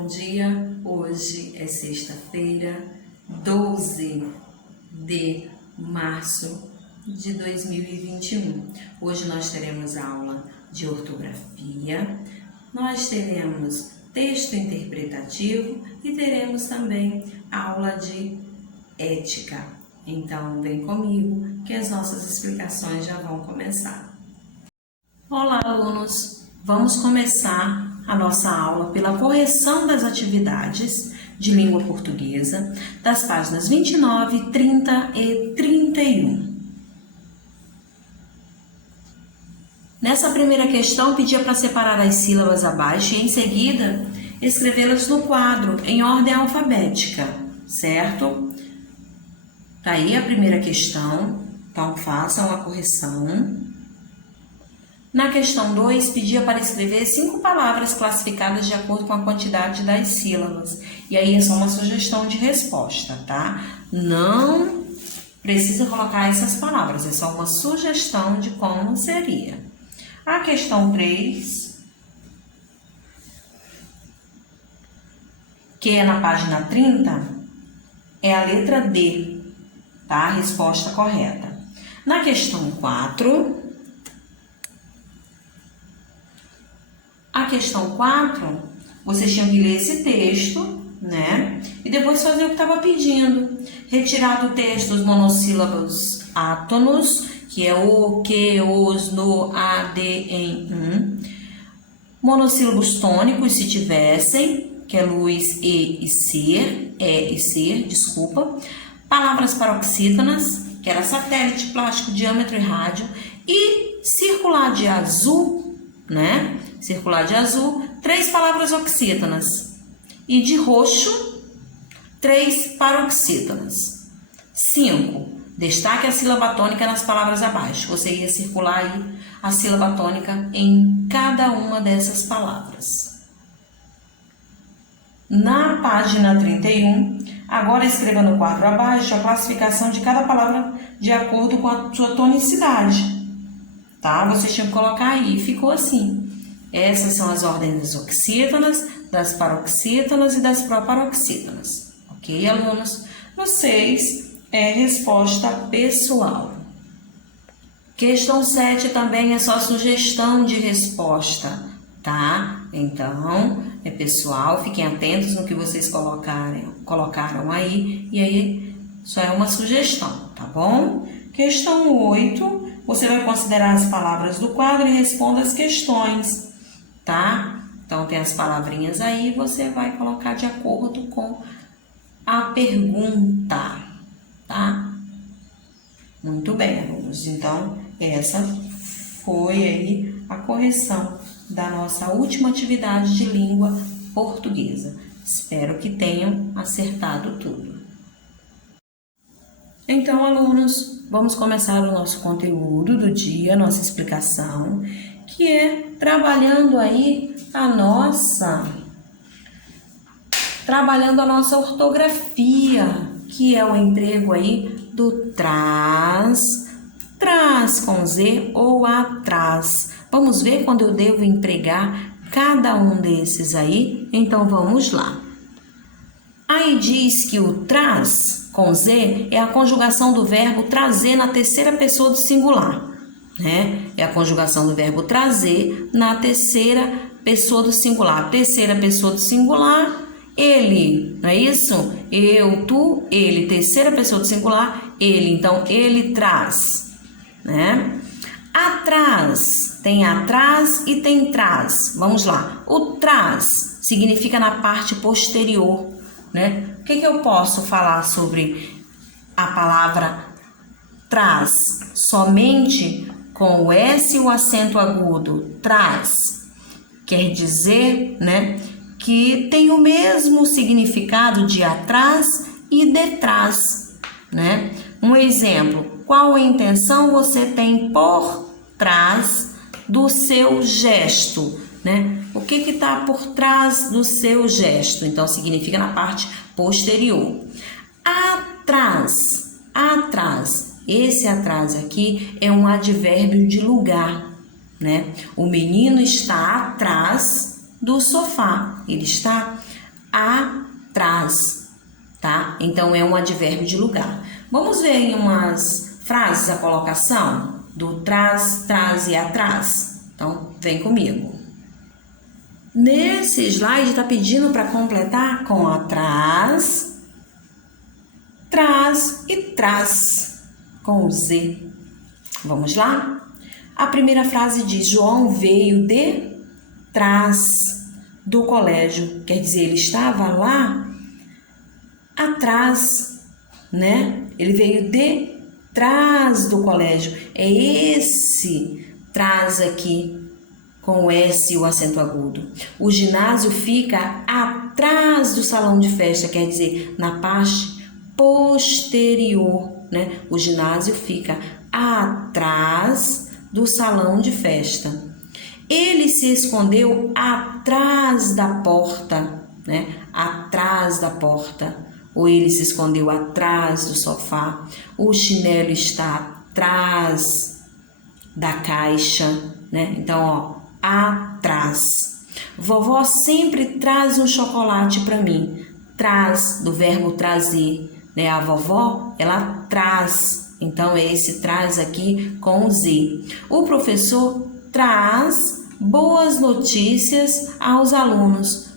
bom dia. Hoje é sexta-feira, 12 de março de 2021. Hoje nós teremos aula de ortografia, nós teremos texto interpretativo e teremos também aula de ética. Então, vem comigo que as nossas explicações já vão começar. Olá, alunos! Vamos começar a nossa aula pela correção das atividades de língua portuguesa das páginas 29, 30 e 31. Nessa primeira questão, pedia para separar as sílabas abaixo e, em seguida, escrevê-las no quadro em ordem alfabética, certo? Tá aí a primeira questão, então façam a correção. Na questão 2, pedia para escrever 5 palavras classificadas de acordo com a quantidade das sílabas. E aí é só uma sugestão de resposta, tá? Não precisa colocar essas palavras, é só uma sugestão de como seria. A questão 3, que é na página 30, é a letra D, tá? A resposta correta. Na questão 4... A questão 4, vocês tinham que ler esse texto, né? E depois fazer o que estava pedindo. Retirar do texto os monossílabos átonos, que é o, que, os, no, a, de, em, Monossílabos tônicos, se tivessem, que é luz, e ser, desculpa. Palavras paroxítonas, que era satélite, plástico, diâmetro e rádio. E circular de azul, né? Circular de azul, 3 palavras oxítonas. E de roxo, 3 paroxítonas. 5. Destaque a sílaba tônica nas palavras abaixo. Você ia circular aí a sílaba tônica em cada uma dessas palavras. Na página 31, agora escreva no quadro abaixo a classificação de cada palavra de acordo com a sua tonicidade. Tá? Vocês tinham que colocar aí. Ficou assim. Essas são as ordens das oxítonas, das paroxítonas e das proparoxítonas. Ok, alunos? No 6 é resposta pessoal. Questão 7 também é só sugestão de resposta, tá? Então, é pessoal, fiquem atentos no que vocês colocaram aí, e aí só é uma sugestão, tá bom? Questão 8, você vai considerar as palavras do quadro e responda as questões. Tá? Então, tem as palavrinhas aí, você vai colocar de acordo com a pergunta, tá? Muito bem, alunos. Então, essa foi aí a correção da nossa última atividade de língua portuguesa. Espero que tenham acertado tudo. Então, alunos, vamos começar o nosso conteúdo do dia, nossa explicação, que é trabalhando aí a nossa ortografia, que é o emprego aí do traz com Z ou atrás. Vamos ver quando eu devo empregar cada um desses aí? Então, vamos lá. Aí diz que o traz com Z é a conjugação do verbo trazer na terceira pessoa do singular. Né? É a conjugação do verbo trazer na terceira pessoa do singular. Terceira pessoa do singular, ele, não é isso? Eu, tu, ele. Terceira pessoa do singular, ele. Então, ele traz, né? Atrás, tem atrás e tem trás. Vamos lá. O trás significa na parte posterior, né? O que eu posso falar sobre a palavra trás? Somente com o S e o acento agudo, traz, quer dizer, né, que tem o mesmo significado de atrás e detrás, né? Um exemplo, qual a intenção você tem por trás do seu gesto, né? O que está por trás do seu gesto? Então, significa na parte posterior. Atrás, atrás. Esse atrás aqui é um advérbio de lugar, né? O menino está atrás do sofá. Ele está atrás, tá? Então, é um advérbio de lugar. Vamos ver em umas frases a colocação do traz, traz e atrás? Então, vem comigo. Nesse slide está pedindo para completar com atrás, traz e traz, com o Z. Vamos lá? A primeira frase diz: João veio de trás do colégio. Quer dizer, ele estava lá atrás, né? Ele veio de trás do colégio. É esse trás aqui, com o S e o acento agudo. O ginásio fica atrás do salão de festa, quer dizer, na parte posterior, né? O ginásio fica atrás do salão de festa. Ele se escondeu atrás da porta, né? Atrás da porta. Ou ele se escondeu atrás do sofá. O chinelo está atrás da caixa, né? Então, ó, atrás. Vovó sempre traz um chocolate para mim. Traz, do verbo trazer, né? A vovó, ela traz. Então, é esse traz aqui com o Z. O professor traz boas notícias aos alunos.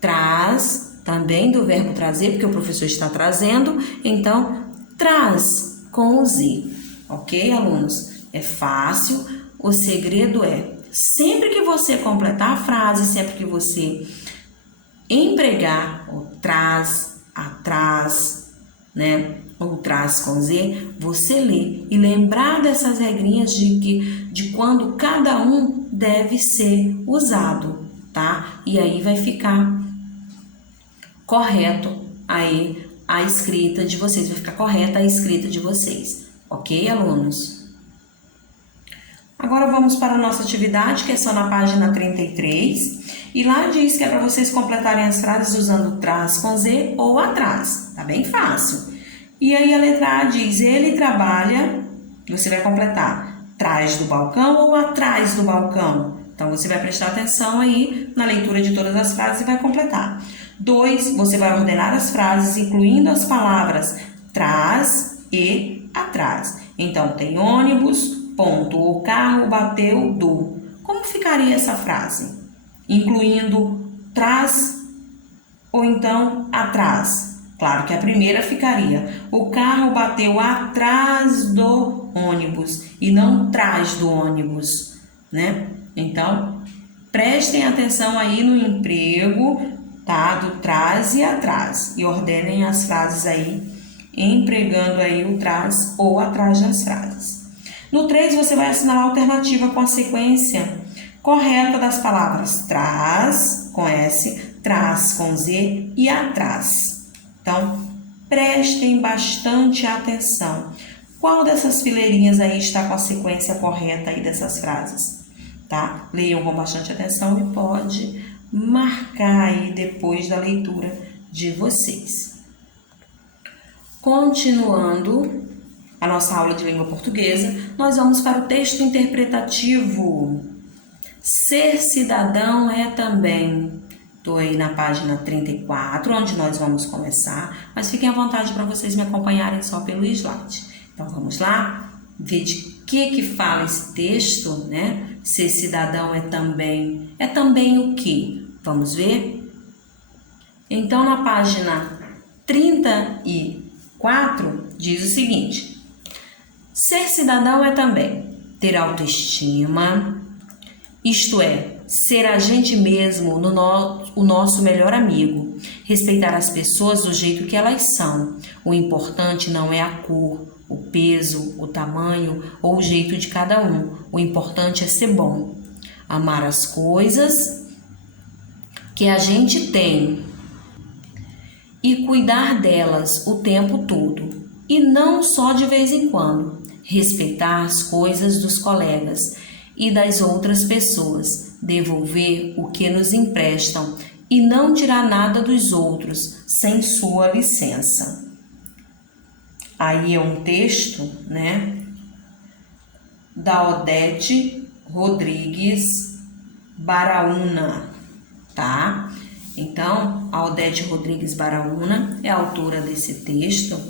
Traz, também do verbo trazer, porque o professor está trazendo. Então, traz com o Z. Ok, alunos? É fácil. O segredo é, sempre que você completar a frase, sempre que você empregar o traz, atrás, né? Ou traz com Z, você lê e lembrar dessas regrinhas de quando cada um deve ser usado, tá? E aí vai ficar correto aí a escrita de vocês, vai ficar correta a escrita de vocês, ok, alunos? Agora vamos para a nossa atividade, que é só na página 33, e lá diz que é para vocês completarem as frases usando traz com Z ou atrás, tá bem fácil. E aí a letra A diz, ele trabalha, você vai completar, atrás do balcão ou atrás do balcão? Então, você vai prestar atenção aí na leitura de todas as frases e vai completar. 2, você vai ordenar as frases, incluindo as palavras trás e atrás. Então, tem ônibus, ponto, o carro bateu do. Como ficaria essa frase? Incluindo trás ou então atrás? Claro que a primeira ficaria, o carro bateu atrás do ônibus e não trás do ônibus, né? Então, prestem atenção aí no emprego, tá? Do trás e atrás e ordenem as frases aí, empregando aí o trás ou atrás das frases. No 3, você vai assinalar a alternativa com a sequência correta das palavras trás, com S, trás com Z e atrás. Então, prestem bastante atenção. Qual dessas fileirinhas aí está com a sequência correta aí dessas frases? Tá? Leiam com bastante atenção e pode marcar aí depois da leitura de vocês. Continuando a nossa aula de língua portuguesa, nós vamos para o texto interpretativo. Ser cidadão é também... Estou aí na página 34, onde nós vamos começar, mas fiquem à vontade para vocês me acompanharem só pelo slide. Então, vamos lá ver de que fala esse texto, né? Ser cidadão é também o quê? Vamos ver? Então, na página 34, diz o seguinte: ser cidadão é também ter autoestima, isto é, ser a gente mesmo, o nosso melhor amigo, respeitar as pessoas do jeito que elas são. O importante não é a cor, o peso, o tamanho ou o jeito de cada um. O importante é ser bom. Amar as coisas que a gente tem e cuidar delas o tempo todo. E não só de vez em quando. Respeitar as coisas dos colegas e das outras pessoas. Devolver o que nos emprestam e não tirar nada dos outros sem sua licença. Aí é um texto, né, da Odete Rodrigues Baraúna, tá? Então, a Odete Rodrigues Baraúna é a autora desse texto,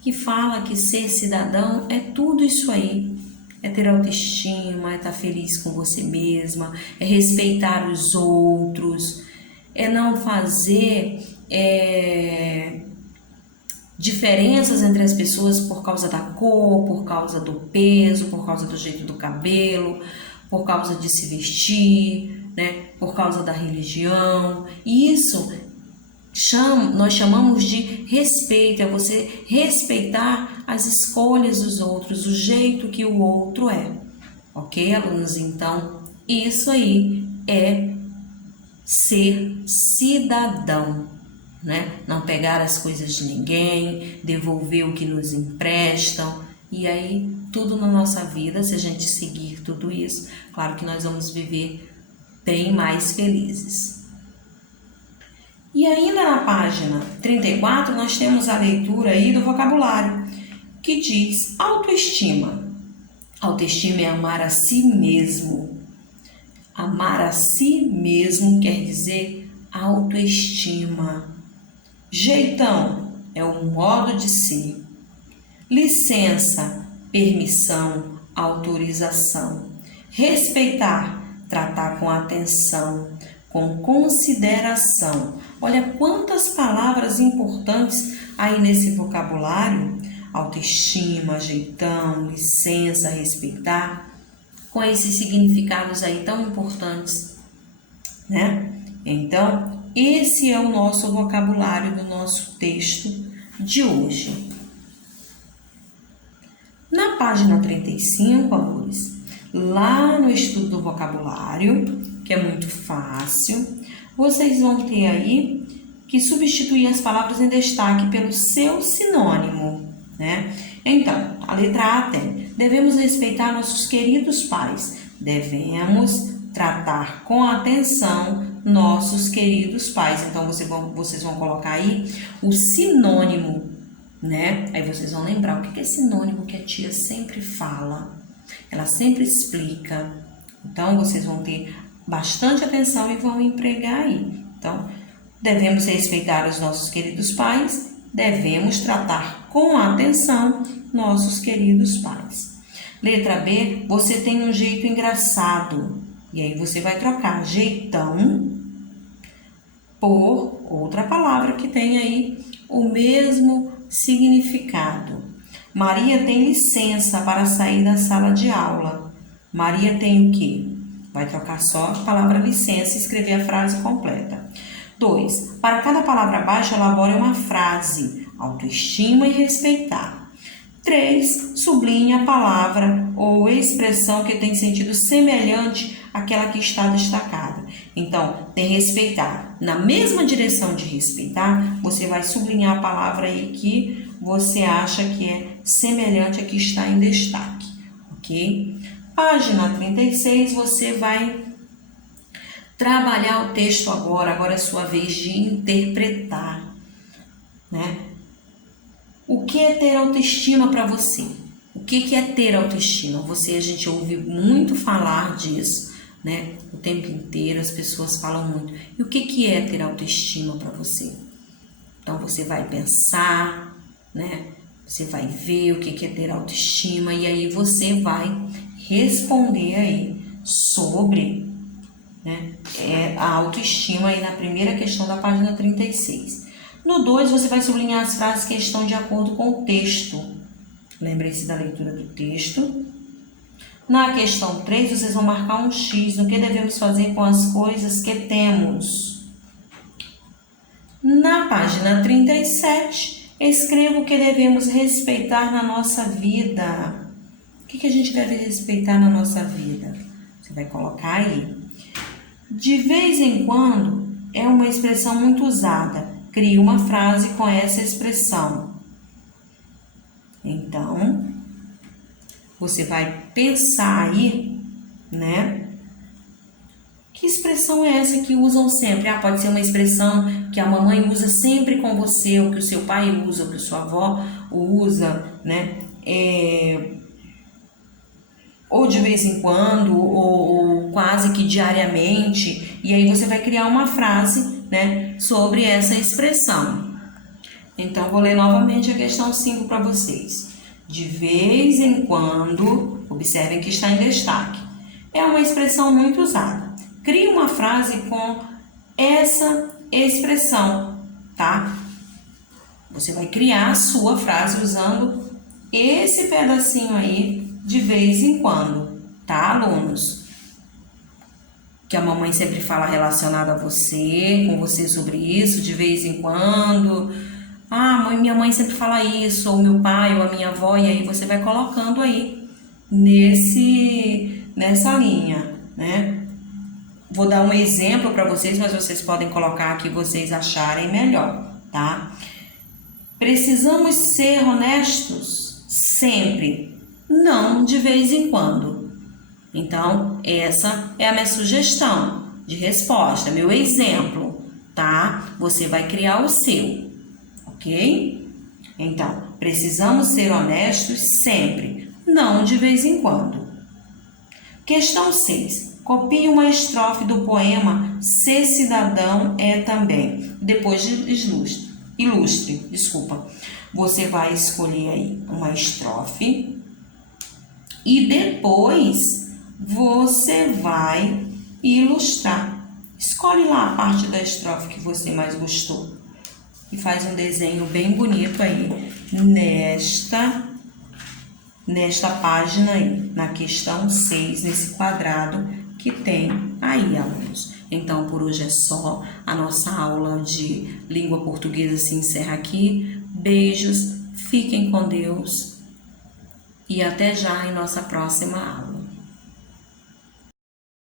que fala que ser cidadão é tudo isso aí. É ter autoestima, é estar feliz com você mesma, é respeitar os outros, é não fazer diferenças entre as pessoas por causa da cor, por causa do peso, por causa do jeito do cabelo, por causa de se vestir, né? Por causa da religião. E isso nós chamamos de respeito, é você respeitar as escolhas dos outros, o jeito que o outro é. Ok, alunos? Então, isso aí é ser cidadão, né? Não pegar as coisas de ninguém, devolver o que nos emprestam. E aí, tudo na nossa vida, se a gente seguir tudo isso, claro que nós vamos viver bem mais felizes. E ainda na página 34, nós temos a leitura aí do vocabulário, que diz autoestima. Autoestima é amar a si mesmo. Amar a si mesmo quer dizer autoestima. Jeitão é o modo de ser. Licença, permissão, autorização. Respeitar, tratar com atenção, com consideração. Olha quantas palavras importantes aí nesse vocabulário. Autoestima, jeitão, licença, respeitar, com esses significados aí tão importantes, né? Então, esse é o nosso vocabulário do nosso texto de hoje. Na página 35, amores, lá no estudo do vocabulário, que é muito fácil, vocês vão ter aí que substituir as palavras em destaque pelo seu sinônimo, né? Então, a letra A tem: devemos respeitar nossos queridos pais. Devemos tratar com atenção nossos queridos pais. Então, vocês vão colocar aí o sinônimo, né? Aí vocês vão lembrar o que é sinônimo que a tia sempre fala. Ela sempre explica. Então, vocês vão ter bastante atenção e vão empregar aí. Então, devemos respeitar os nossos queridos pais. Devemos tratar com atenção nossos queridos pais. Letra B, você tem um jeito engraçado. E aí você vai trocar jeitão por outra palavra que tem aí o mesmo significado. Maria tem licença para sair da sala de aula. Maria tem o quê? Vai trocar só a palavra licença e escrever a frase completa. 2. Para cada palavra abaixo, elabore uma frase. Autoestima e respeitar. 3. Sublinhe a palavra ou expressão que tem sentido semelhante àquela que está destacada. Então, tem respeitar. Na mesma direção de respeitar, você vai sublinhar a palavra aí que você acha que é semelhante à que está em destaque, ok? Página 36, você vai trabalhar o texto agora é sua vez de interpretar, né? O que é ter autoestima para você? O que é ter autoestima? A gente ouve muito falar disso, né? O tempo inteiro as pessoas falam muito. E o que é ter autoestima para você? Então você vai pensar, né? Você vai ver o que é ter autoestima e aí você vai responder aí sobre, né, a autoestima aí na primeira questão da página 36. No 2, você vai sublinhar as frases que estão de acordo com o texto. Lembre-se da leitura do texto. Na questão 3, vocês vão marcar um X no que devemos fazer com as coisas que temos. Na página 37, escreva o que devemos respeitar na nossa vida. O que a gente deve respeitar na nossa vida? Você vai colocar aí. De vez em quando é uma expressão muito usada. Crie uma frase com essa expressão. Então, você vai pensar aí, né? Que expressão é essa que usam sempre? Pode ser uma expressão que a mamãe usa sempre com você, ou que o seu pai usa, ou que a sua avó usa, né? Ou de vez em quando, ou quase que diariamente. E aí você vai criar uma frase, né, sobre essa expressão. Então, vou ler novamente a questão 5 para vocês. De vez em quando, observem que está em destaque, é uma expressão muito usada. Crie uma frase com essa expressão, tá? Você vai criar a sua frase usando esse pedacinho aí, de vez em quando, tá, alunos? Que a mamãe sempre fala relacionado a você, com você sobre isso, de vez em quando. Ah, minha mãe sempre fala isso, ou meu pai, ou a minha avó, e aí você vai colocando aí nessa linha, né? Vou dar um exemplo para vocês, mas vocês podem colocar aqui que vocês acharem melhor, tá? Precisamos ser honestos sempre, não de vez em quando. Então, essa é a minha sugestão de resposta, meu exemplo, tá? Você vai criar o seu, ok? Então, precisamos ser honestos sempre, não de vez em quando. Questão 6. Copie uma estrofe do poema Ser Cidadão é Também. Depois ilustre. Você vai escolher aí uma estrofe e depois você vai ilustrar. Escolhe lá a parte da estrofe que você mais gostou e faz um desenho bem bonito aí nesta página aí, na questão 6, nesse quadrado que tem aí, alunos. Então, por hoje é só. A nossa aula de língua portuguesa se encerra aqui. Beijos, fiquem com Deus e até já em nossa próxima aula.